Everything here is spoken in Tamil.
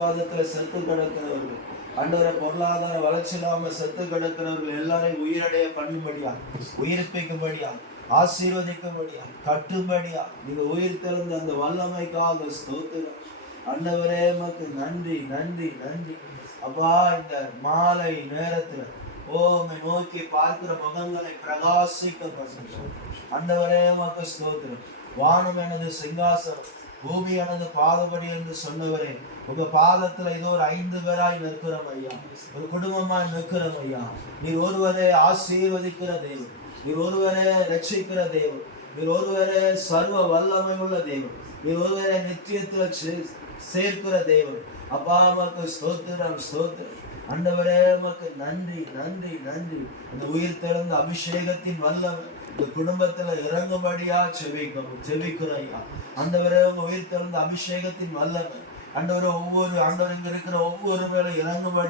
பாதத்துல செத்து கிடக்கிறவர்கள், ஆண்டவரை பொருளாதார வளர்ச்சி இல்லாம செத்து கிடக்கிறவர்கள் எல்லாரையும் உயிரடைய பண்ணும்படியா, உயிர்ப்பிக்கும்படியா, ஆசீர்வதிக்கும்படியா, கட்டும்படியா நீங்க உயிர் திறந்த அந்த வல்லமைக்காக ஸ்தோத்திரம். ஆண்டவரே உமக்கு நன்றி நன்றி நன்றி அப்பா. இந்த மாலை நேரத்துல உம்மை நோக்கி பார்க்கிற முகங்களை பிரகாசிக்க பண்ணுங்க ஆண்டவரே. உமக்கு ஸ்தோத்திரம். வானம் எனது சிங்காசனம், பூமி எனது பாதபடி என்று சொன்னவரே, உங்க பாதத்துல இதோ ஒரு 5 பேராய் நிற்கிறோம் ஐயா, ஒரு குடும்பமாய் நிற்கிறோம் ஐயா. நீர் ஒருவரே ஆசீர்வதிக்கிற தேவன், நீர் ஒருவரே ரட்சிக்கிற தேவன், நீர் ஒருவரே சர்வ வல்லமை உள்ள தேவன், நீர் ஒருவரே நித்தியத்துல சேர்க்கிற தேவன். அப்பா உமக்கு ஸ்தோத்திரம் ஸ்தோத்திரம். ஆண்டவரே உமக்கு நன்றி நன்றி நன்றி. இந்த உயிர் திறந்த அபிஷேகத்தின் வல்லமை இந்த குடும்பத்துல இறங்கும்படியா செபிக்கிறோம் ஐயா. ஆண்டவரே உங்க உயிர் திறந்த அபிஷேகத்தின் வல்லமை ஆண்டவரே ஒவ்வொரு ஆண்டவர் இங்க இருக்கிற ஒவ்வொரு மேல இறங்கும்படி